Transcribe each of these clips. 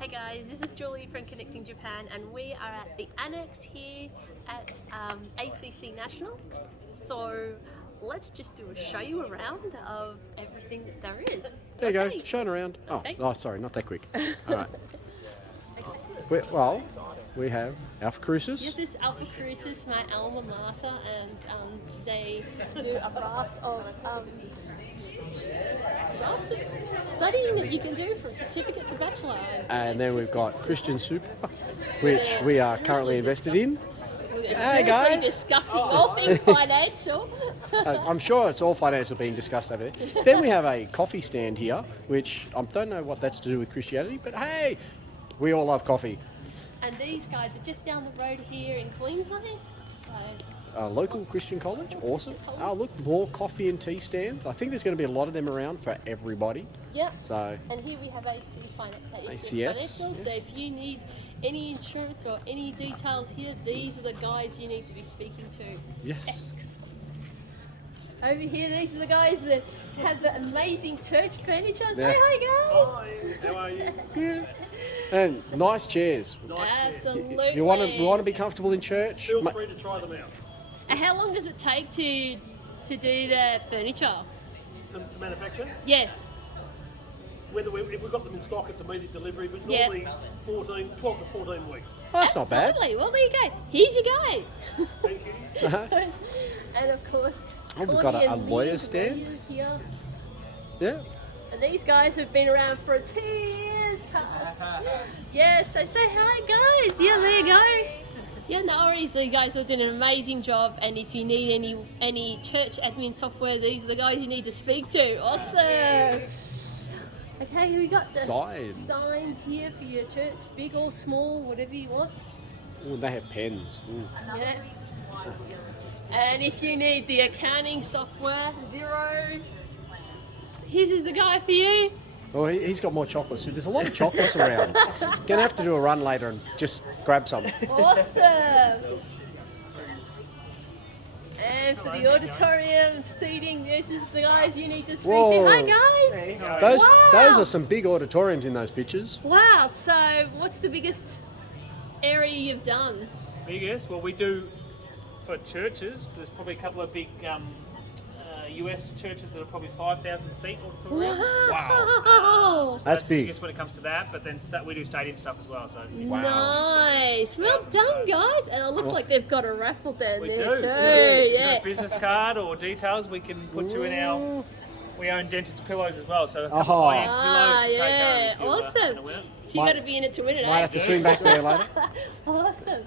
Hey guys, this is Julie from Connecting Japan, and we are at the annex here at ACC National. So let's just show you around of everything that there is. There you go, showing around. Okay. Oh, sorry, not that quick. All right. We have Alpha Crucis. Yes, this Alpha Crucis, my alma mater, and they do a raft of studying that you can do from certificate to bachelor. And then we've got Christian Super, which we are currently invested in. Hey guys, discussing all things financial. I'm sure it's all financial being discussed over there. Then we have a coffee stand here, which I don't know what that's to do with Christianity, but hey, we all love coffee. And these guys are just down the road here in Queensland. A local Christian college, awesome. Oh, look, more coffee and tea stands. I think there's going to be a lot of them around for everybody. Yep. So. And here we have ACS ACS. Financial. So if you need any insurance or any details here, these are the guys you need to be speaking to. Yes. Over here, these are the guys that have the amazing church furniture. Yeah. Say hi, guys. Hi, how are you? Yeah. And nice chairs. Absolutely. If you want to be comfortable in church, Feel free to try them out. And how long does it take to do the furniture? To manufacture? Yeah. If we've got them in stock, it's immediate delivery, but Yeah. normally 12 to 14 weeks. Oh, that's not bad. Absolutely. Well, there you go. Here's your guy. Thank you. And of course, Oh, we've got a Connie and lawyer Liz stand. Here. Yeah. And these guys have been around for 2 years past. Yeah, so say hi, guys. Yeah, there you go. Yeah, no worries. The guys are doing an amazing job. And if you need any church admin software, these are the guys you need to speak to. Awesome. Okay, we got the signs here for your church, big or small, whatever you want. Oh, they have pens. Ooh. Yeah. And if you need the accounting software, Xero, here's the guy for you. Oh, he's got more chocolates. There's a lot of chocolates around. Gonna have to do a run later and just grab some. Awesome. And for the auditorium seating, this is the guys you need to speak to. Hi, guys. Those are some big auditoriums in those pictures. Wow. So what's the biggest area you've done? Biggest? Well, we do for churches. There's probably a couple of big US churches that are probably 5,000 seat auditoriums. Wow. So That's big. Biggest when it comes to that, but then we do stadium stuff as well. So Nice. Well done, guys. And it looks like they've got a raffle down we there do. too. If you've got Yeah. a business card or details, we can put you in our. We own dented pillows as well, so a couple of high-end pillows to take home if you awesome. wanna win it. So you got to be in it to win it, Might eh? have to swing back there later. Awesome.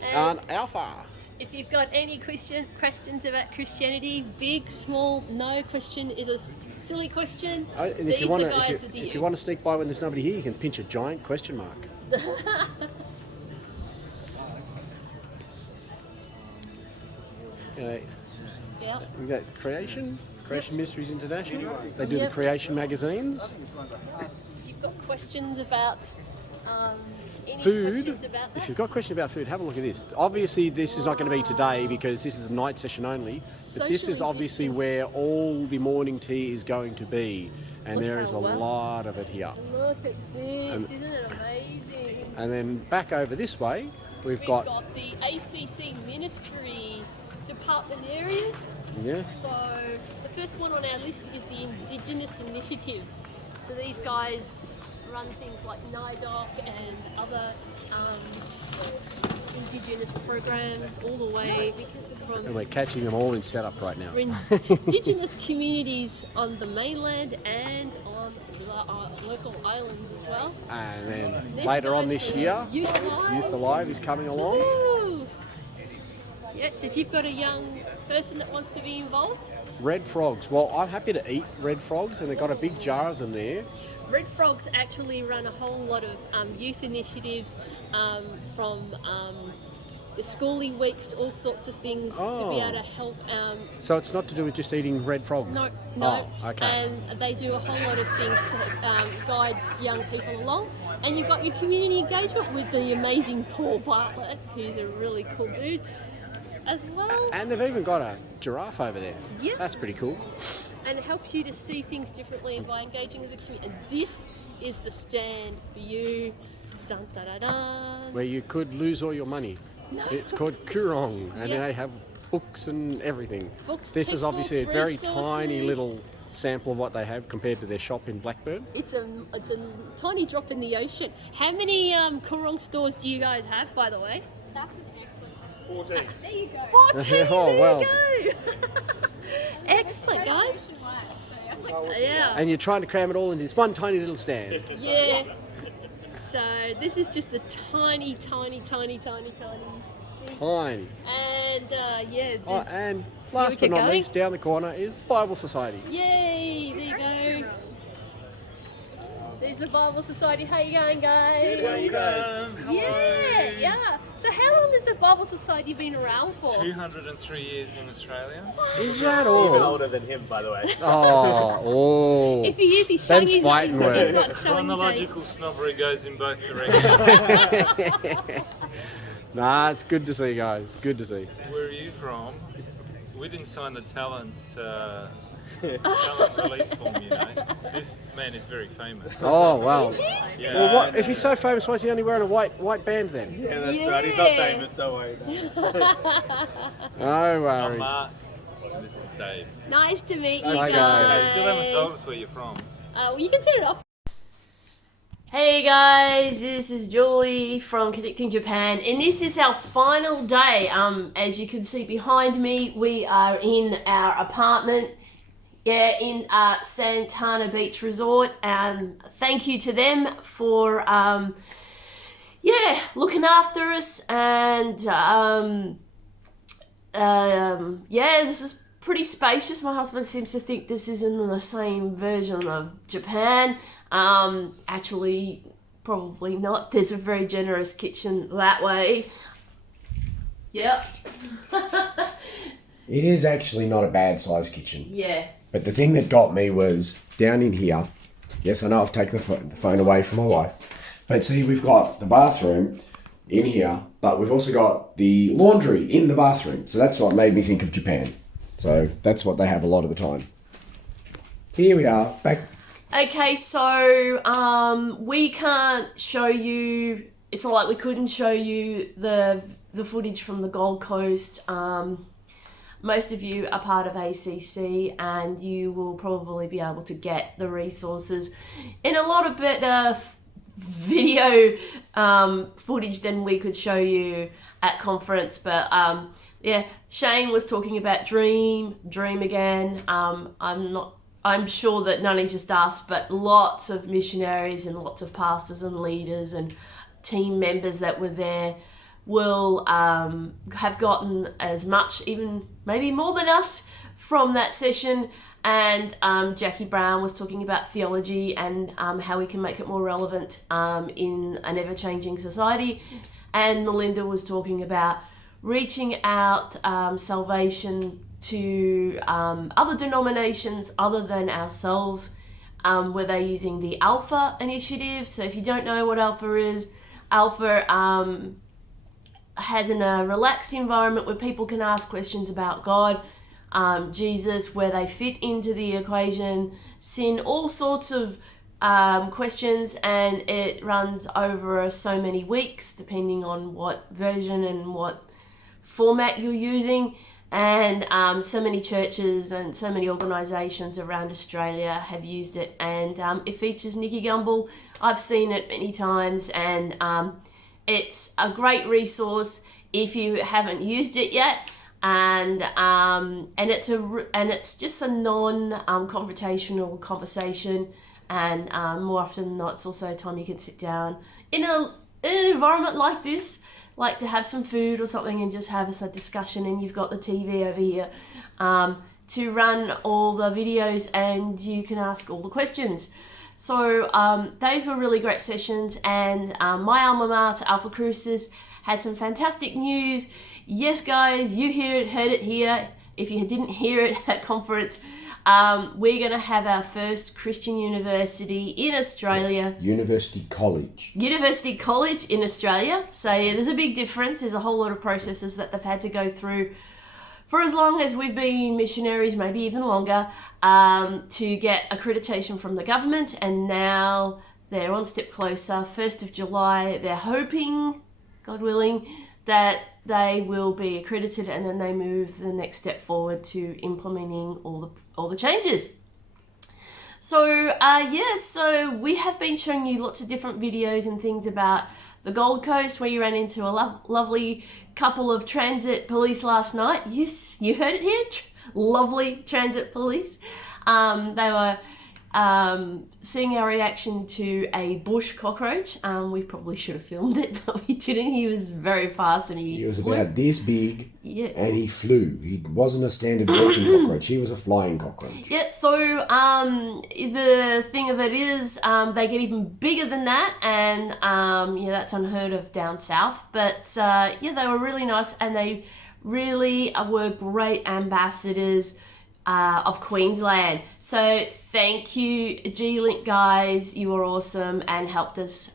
And Alpha. If you've got any questions about Christianity, big, small, no question is a silly question. And These if you want are the guys to, if you want to sneak by when there's nobody here, you can pinch a giant question mark. Yeah. We got Creation Ministries International. They do the Creation magazines. You've got questions about any Food. questions about that? If you've got questions about food, have a look at this. Obviously, this is not going to be today because this is a night session only. But this is Socially obviously distanced. where all the morning tea is going to be, and Look there how is a well. lot of it here. Look at this, isn't it amazing? And then back over this way, we've got the ACC ministry department areas. yes, So the first one on our list is the Indigenous Initiative. So these guys run things like NIDOC and other Indigenous programs all the way and from we're catching them all in setup right now. Indigenous communities on the mainland and on the local islands as well. And then This later on goes this for year, Youth Alive. Youth Alive is coming along. Woo! Yes, if you've got a young person that wants to be involved, Red frogs. Well, I'm happy to eat red frogs, and they've got a big jar of them there. Red Frogs actually run a whole lot of youth initiatives from the schooling weeks, all sorts of things to be able to help. So it's not to do with just eating red frogs? No. Oh, okay. And they do a whole lot of things to guide young people along. And you've got your community engagement with the amazing Paul Bartlett, who's a really cool dude as well. And they've even got a giraffe over there. Yeah. That's pretty cool. And it helps you to see things differently by engaging with the community. And this is the stand for you. Dun, dun, dun, dun. Where you could lose all your money. No. It's called Kurong, and Yeah. they have books and everything. Books, This is obviously a textbooks, very resources. tiny little sample of what they have compared to their shop in Blackburn. It's a tiny drop in the ocean. How many Kurong stores do you guys have, by the way? That's an excellent 14. There you go. 14. Oh, there wow. you go. Excellent, guys. Yeah. And you're trying to cram it all into this one tiny little stand. Yeah. So this is just a tiny. Tiny. And yeah. Oh, This, and last keep but not going? least, down the corner is the Bible Society. yay! There you go. There's the Bible Society. How you going, guys? Welcome. Yeah. So how long has the Bible Society been around for? 203 years in Australia. Is that Even all? older than him, by the way. Oh. If he is, he's showing Them's his fighting he's words. not showing his age. Chronological snobbery goes in both directions. Nah, it's good to see, guys. Good to see. Where are you from? We didn't sign the talent release form, you know. This man is very famous. Oh, wow. Yeah. Well, what if he's so famous? Why is he only wearing a white band then? Yeah, that's right. He's not famous, don't worry. No I'm worries. Mark. And this is Dave. Nice to meet you Hi, guys. guys. They still haven't told us where you're from. Well, you can turn it off. Hey guys, this is Julie from Connecting Japan, and this is our final day. As you can see behind me, we are in our apartment, in Santana Beach Resort. Thank you to them for, looking after us, and this is pretty spacious. My husband seems to think this is in the same version of Japan. Actually, probably not. There's a very generous kitchen that way. Yep. It is actually not a bad sized kitchen. Yeah. But the thing that got me was down in here. Yes, I know I've taken the phone away from my wife. But see, we've got the bathroom in here, but we've also got the laundry in the bathroom. So that's what made me think of Japan. So that's what they have a lot of the time. Here we are, back. Okay, so we can't show you. It's not like we couldn't show you the footage from the Gold Coast. Most of you are part of ACC, and you will probably be able to get the resources in a lot of better video footage than we could show you at conference. But Shane was talking about dream again. I'm sure that not only just us, but lots of missionaries and lots of pastors and leaders and team members that were there will have gotten as much, even maybe more than us, from that session. And Jackie Brown was talking about theology and how we can make it more relevant in an ever-changing society. And Melinda was talking about reaching out salvation to other denominations other than ourselves, where they're using the Alpha initiative. So if you don't know what Alpha is, Alpha has a relaxed environment where people can ask questions about God, Jesus, where they fit into the equation, sin, all sorts of questions, and it runs over so many weeks depending on what version and what format you're using. And so many churches and so many organisations around Australia have used it, and it features Nikki Gumbel. I've seen it many times, and it's a great resource if you haven't used it yet. And it's just a non-confrontational conversation, and more often than not, it's also a time you can sit down in an environment like this, like to have some food or something and just have a discussion, and you've got the TV over here to run all the videos, and you can ask all the questions. So those were really great sessions, and my alma mater, Alpha Crucis, had some fantastic news. Yes, guys, you heard it here. If you didn't hear it at conference, we're going to have our first Christian university in Australia. University College In Australia. So yeah, there's a big difference. There's a whole lot of processes that they've had to go through for as long as we've been missionaries, maybe even longer, to get accreditation from the government. And now they're one step closer. 1st of July, they're hoping, God willing, that they will be accredited, and then they move the next step forward to implementing all the changes. So so we have been showing you lots of different videos and things about the Gold Coast, where you ran into a lovely couple of transit police last night. Yes, you heard it here, lovely transit police. They were seeing our reaction to a bush cockroach. We probably should have filmed it, but we didn't. He was very fast and he was flew. about this big, Yeah. and he flew. He wasn't a standard walking cockroach. He was a flying cockroach. Yeah, so the thing of it is they get even bigger than that, and that's unheard of down south. But they were really nice, and they really were great ambassadors of Queensland. So thank you, G-Link guys, you were awesome and helped us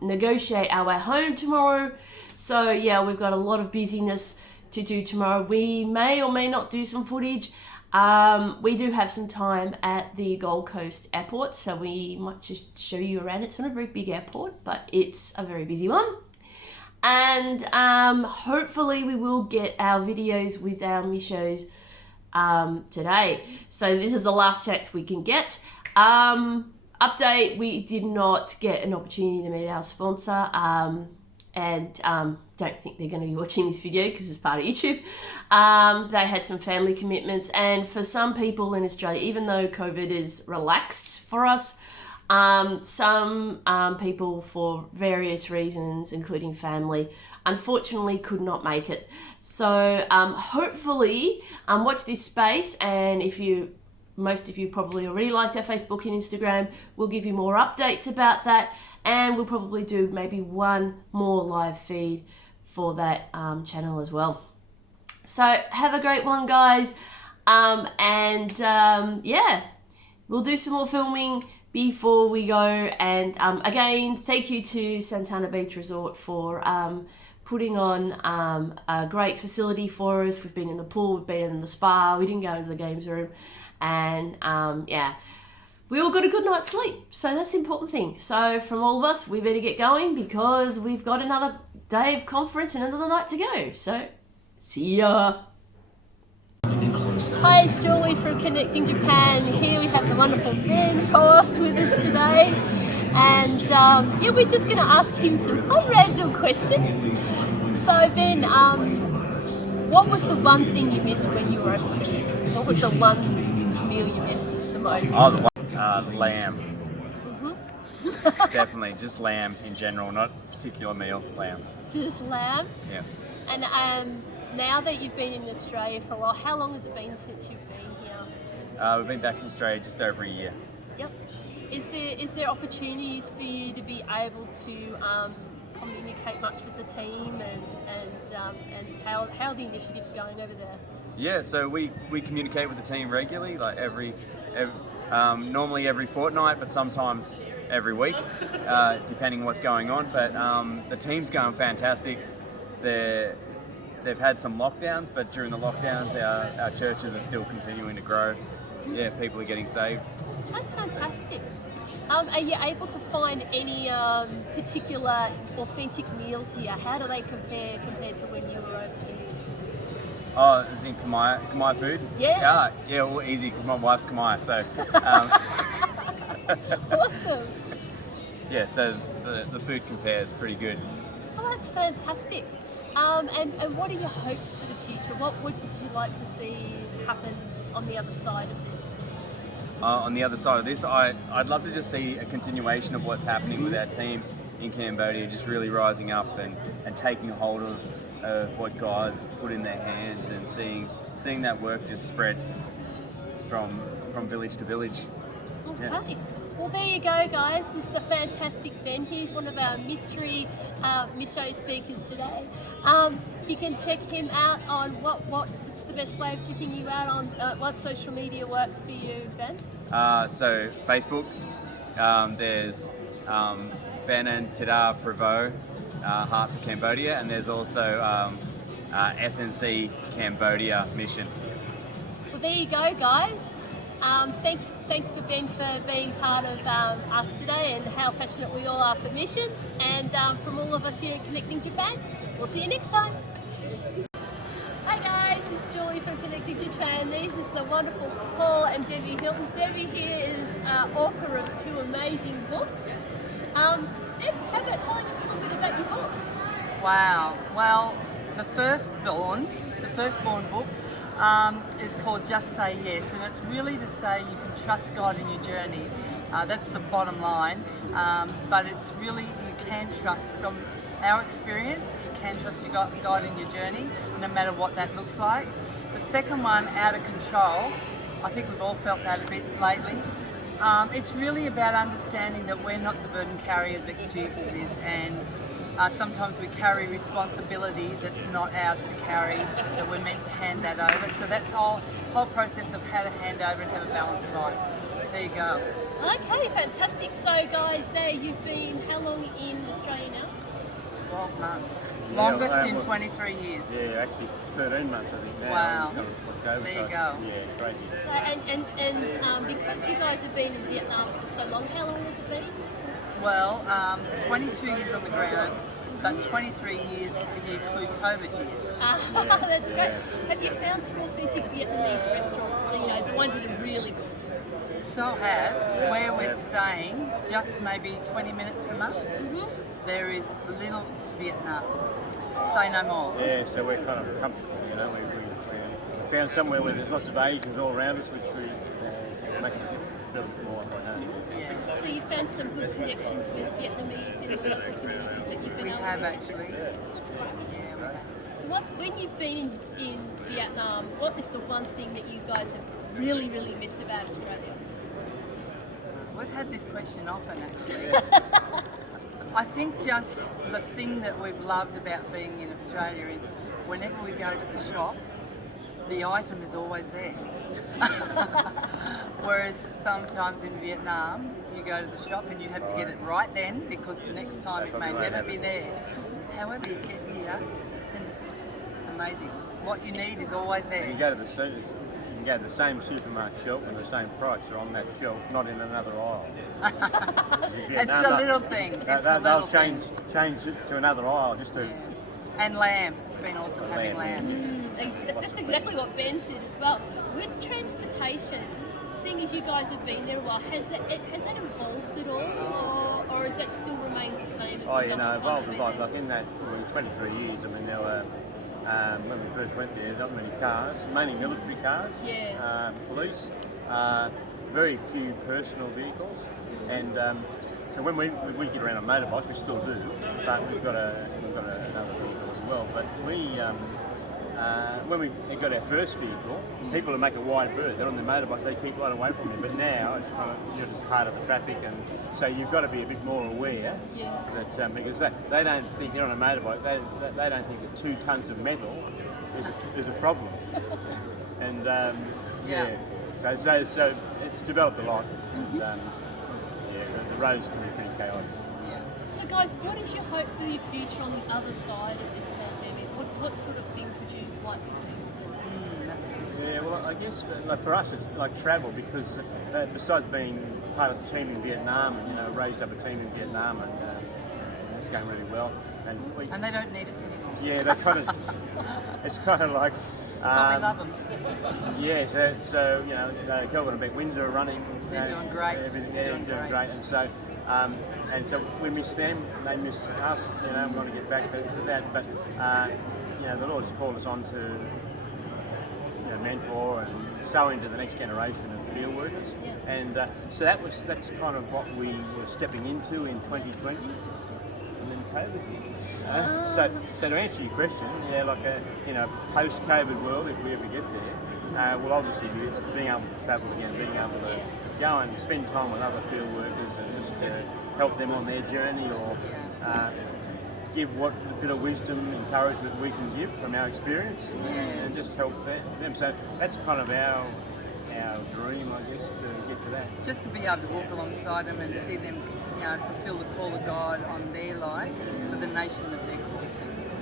negotiate our way home tomorrow. So yeah, we've got a lot of busyness to do tomorrow. We may or may not do some footage. We do have some time at the Gold Coast airport, so we might just show you around. It's not a very big airport, but it's a very busy one. And hopefully we will get our videos with our missions today. So this is the last chance we can get. Update, we did not get an opportunity to meet our sponsor, and don't think they're going to be watching this video because it's part of YouTube. They had some family commitments, and for some people in Australia, even though COVID is relaxed for us, some people for various reasons, including family, unfortunately could not make it. So hopefully watch this space, and most of you probably already liked our Facebook and Instagram, we'll give you more updates about that, and we'll probably do maybe one more live feed for that channel as well. So have a great one, guys, we'll do some more filming before we go. And again, thank you to Santana Beach Resort for putting on a great facility for us. We've been in the pool, we've been in the spa, we didn't go into the games room, and we all got a good night's sleep, so that's the important thing. So from all of us, we better get going because we've got another day of conference and another night to go. So see ya. Hi, it's Julie from Connecting Japan. Here we have the wonderful Ben Frost with us today, and we're just going to ask him some fun random questions. So Ben, what was the one thing you missed when you were overseas? What was the one meal you missed the most? Oh, the lamb. Definitely, just lamb in general, not a particular meal, lamb. Just lamb? Yeah. And now that you've been in Australia for a while, how long has it been since you've been here? We've been back in Australia just over a year. Yep. Is there opportunities for you to be able to communicate much with the team, and how are the initiatives going over there? Yeah, so we communicate with the team regularly, like normally every fortnight, but sometimes every week, depending on what's going on. But the team's going fantastic. They've had some lockdowns, but during the lockdowns, our churches are still continuing to grow. Yeah, people are getting saved. That's fantastic. Are you able to find any particular authentic meals here? How do they compare compared to when you were overseas? Oh, is it Khmer food? Yeah. Yeah, well, easy because my wife's Khmer, so. Awesome. Yeah, so the food compares pretty good. Oh, that's fantastic. And what are your hopes for the future? What would you like to see happen on the other side of this? On the other side of this, I'd love to just see a continuation of what's happening with our team in Cambodia, just really rising up and taking hold of what God's put in their hands, and seeing that work just spread from village to village. Okay. Yeah. Well, there you go, guys. This is the fantastic Ben. He's one of our mystery show speakers today. You can check him out on what's the best way of checking you out on what social media works for you, Ben? So Facebook, there's Ben and Tida Prevost, Heart for Cambodia, and there's also SNC Cambodia Mission. Well, there you go, guys. Thanks for Ben for being part of us today and how passionate we all are for missions. And from all of us here at Connecting Japan, we'll see you next time. Hi guys, it's Julie from Connecting Japan. This is the wonderful Paul and Debbie Hilton. Debbie here is author of 2 amazing books. Deb, how about telling us a little bit about your books? Wow. Well, the firstborn book is called Just Say Yes, and it's really to say you can trust God in your journey. That's the bottom line. But it's really, you can trust from our experience, you can trust God in your journey, no matter what that looks like. The second one, Out of Control, I think we've all felt that a bit lately. It's really about understanding that we're not the burden carrier that Jesus is, and sometimes we carry responsibility that's not ours to carry, that we're meant to hand that over. So that's whole process of how to hand over and have a balanced life. There you go. Okay, fantastic. So guys, there you've been how long in Australia now? 12 months. Longest in 23 years. Yeah, actually 13 months I think now. Wow. There There you go. Yeah, crazy. So and because you guys have been in Vietnam for so long, how long has it been? Well, 22 years on the ground, but 23 years if you include COVID years. That's great. Have you found some authentic Vietnamese restaurants? You know, the ones that are really good. So where we're staying, just maybe 20 minutes from us, there is Little Vietnam. Say no more. Yeah, so we're kind of comfortable, you know. We found somewhere where there's lots of Asians all around us, which makes it feel more like home. Yeah. So you found some good connections with Vietnamese in the local communities that you've been We able have to actually. That's great. Yeah, we have. So when you've been in Vietnam, what is the one thing that you guys have really, really missed about Australia? We've had this question often actually. I think just the thing that we've loved about being in Australia is whenever we go to the shop, the item is always there. Whereas sometimes in Vietnam, you go to the shop and you have to get it right then because the next time it may never be there. However, you get here and it's amazing. What you need is always You there. go to the same supermarket shelf and the same products are on that shelf, not in another aisle. It's the little things. It's the little They'll things. change it to another aisle just to. Yeah. And lamb. It's been awesome having lamb. That's exactly what Ben said as well. With transportation, seeing as you guys have been there a while, has that evolved at all, or has that still remained the same? Oh, you know, evolved a lot. Like in that 23 years, I mean, there were, when we first went there, not many cars, mainly military cars, Yeah. police, very few personal vehicles, and so when we get around on motorbikes, we still do, but we've got another vehicle as well. But when we got our first vehicle, people would make a wide berth. They're on their motorbikes, they keep right away from you. But now it's kind of you're just part of the traffic, and so you've got to be a bit more aware that because they don't think you're on a motorbike. They don't think that 2 tons of metal is a problem. And so it's developed a lot. And, the roads can be pretty chaotic. So guys, what is your hope for your future on the other side of this pandemic? What sort of things would you like to see? Yeah, well, I guess like for us it's like travel because besides being part of the team in Vietnam, and raised up a team in Vietnam, and it's going really well. And they don't need us anymore. Yeah, they kind of. It's kind of like. But we love them. Yeah, so Kelvin and Beck Windsor are running. They're doing great. They're doing great, and so we miss them. They miss us. We want to get back to that, but the Lord's called us on to mentor and sow into the next generation of field workers, and so that's kind of what we were stepping into in 2020, and then COVID hit. So to answer your question, post-COVID world, if we ever get there, we'll obviously be being able to travel again, being able to go and spend time with other field workers and just help them on their journey, or give what bit of wisdom, encouragement we can give from our experience, and just help them. So that's kind of our dream, I guess, to get to that. Just to be able to walk alongside them and see them, fulfill the call of God on their life for the nation that they're called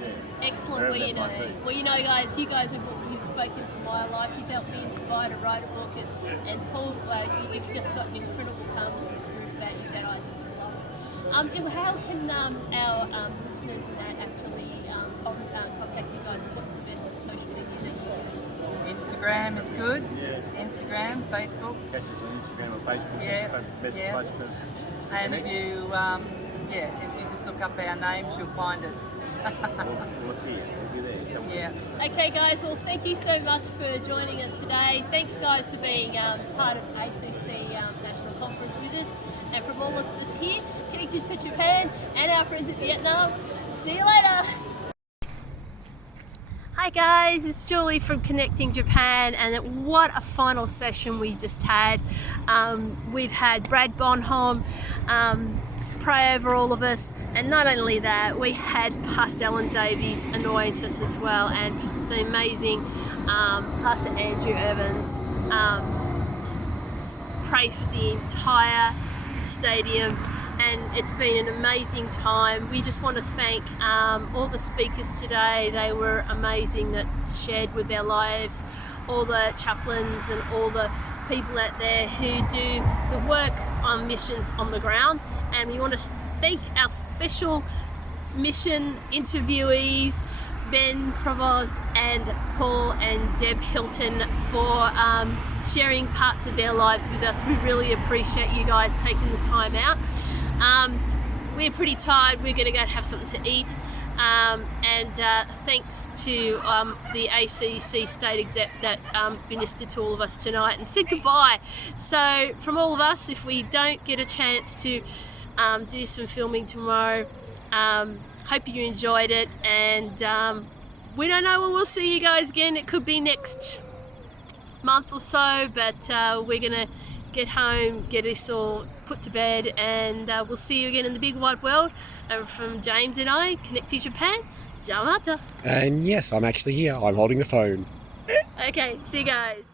to. Yeah. Excellent. wherever Well, that you know, might be. well, you know, guys, you guys have you've spoken to my life. You've helped me inspire to write a book, and Paul, you've just got an incredible pharmacist group that you that I just love. And how can our listeners and that actually contact you guys? What's the best social media that you use? Instagram is good. Instagram, Facebook. Catch us on Instagram or Facebook. Yeah, That's the best yes. place to And if connect. you, if you just look up our names, you'll find us. We'll look here. We'll be there. Yeah. Okay, guys. Well, thank you so much for joining us today. Thanks, guys, for being part of ACC National Conference with us, and from all of us here, connected to Japan, and our friends in Vietnam. See you later. Hi guys, it's Julie from Connecting Japan, and what a final session we just had. We've had Brad Bonholm pray over all of us, and not only that, we had Pastor Ellen Davies anoint us as well, and the amazing Pastor Andrew Evans pray for the entire stadium. And it's been an amazing time. We just want to thank all the speakers today. They were amazing, that shared with their lives, all the chaplains and all the people out there who do the work on missions on the ground. And we want to thank our special mission interviewees, Ben Provost and Paul and Deb Hilton, for sharing parts of their lives with us. We really appreciate you guys taking the time out. We're pretty tired. We're going to go and have something to eat, and thanks to the ACC state exec that ministered to all of us tonight and said goodbye. So from all of us, if we don't get a chance to do some filming tomorrow, hope you enjoyed it, and we don't know when we'll see you guys again. It could be next month or so, but we're gonna get home, get us all put to bed, and we'll see you again in the big wide world. And from James and I, Connecting Japan, Jamata. And yes, I'm actually here. I'm holding the phone. Okay, see you guys.